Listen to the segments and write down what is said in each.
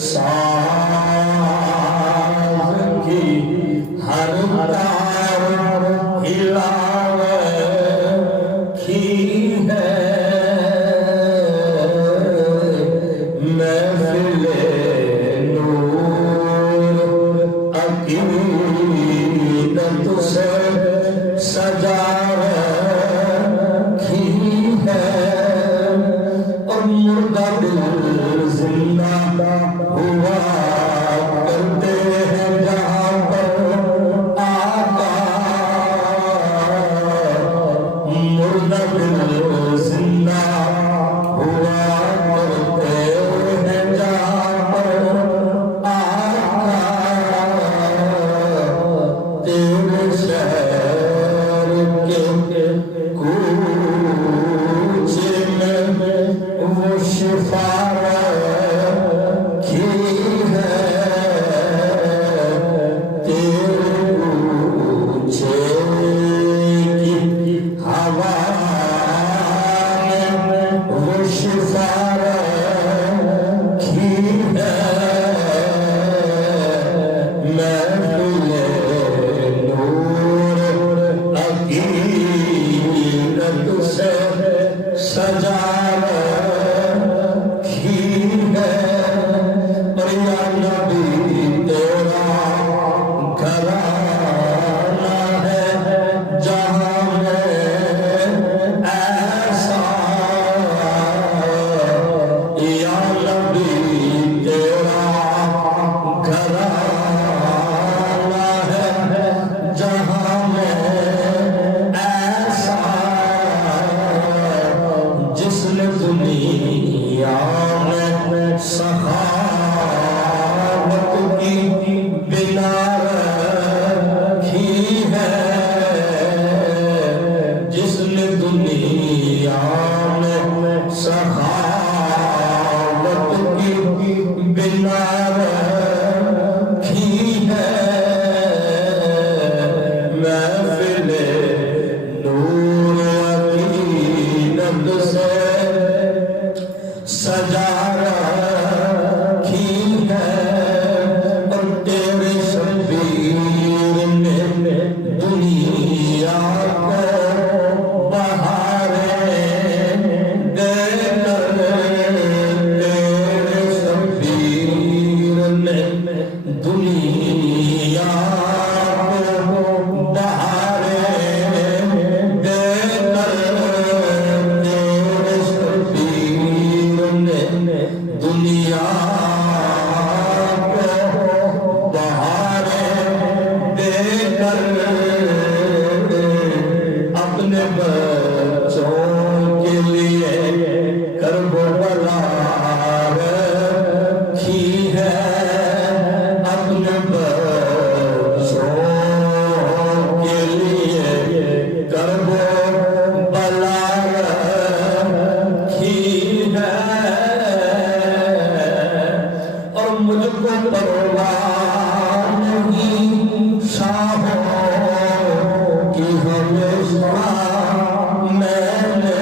ساز کی ہر تار ہلاوکھی ہے محفل نور عقیدت سے سجا رکھی ہے اور مردہ دل زندہ ہوا کرتے ہیں جہاں پر آقا مردہ دل زندہ ہوا کرتے ہیں جہاں پر آقا تیرے شہر کے کوچے میں وہ شفا رکھی ہے تیرے کوچے کی ہوا میں وہ شفا رکھی ہے محفل نور عقیدت سے سجا رکھی ہے اور یا نبی تیرا گھرانہ ہے جہاں میں ایسا یا نبی تیرا گھرانہ ہے جہاں میں ایسا جس نے دنیا میں سخاوت کی بنا رکھی ہے جس نے دنیا میں سخاوت کی بنا رکھی ہے محفل نور عقیدت سے سجا رکھی ہے اور تیرے شبیر نے دنیا کو بہاریں دے کر تیرے شبیر نے دنیا کو بہاریں دے کر تیرے شبیر نے دنیا کو بہاریں دے کر اپنے بچوں کے لیے کرب و بلا رکھی ہے اپنے بچوں کے لیے کرب و بلا رکھی ہے اور مجھ کو پرواہ نہیں شاہوں کی ہمیشہ میں نے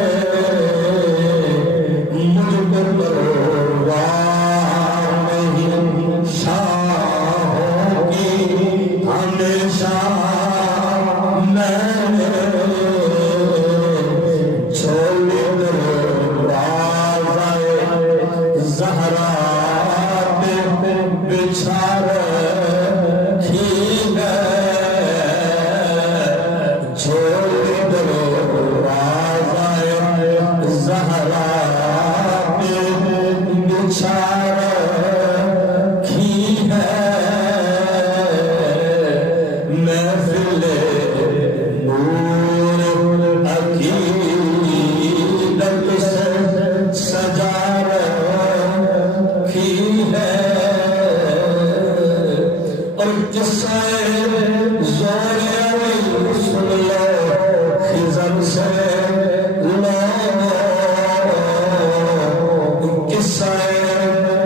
مجھ کو پرواہ نہیں شاہوں کی ہمیشہ میں نے چھوڑ دروازہ زہرا پہ بچھا رکھی ہے چھوڑ دروازہ زہرا پہ بچھا رکھی ہے محفل نور عقیدت سے سجا رکھی ہے اور قصہ زور علی سن لو خضر سے لو قصہ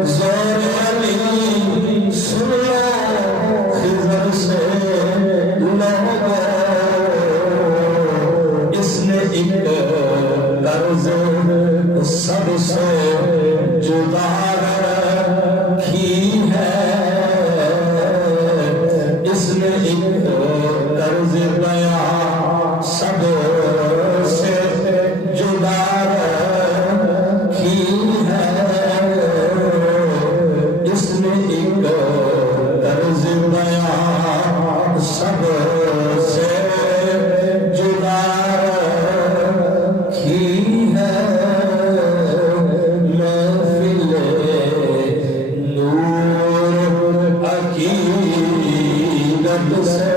زور علی سن لو خضر سے لو اس نے ایک طرز سب سے جدا رکھی رب سے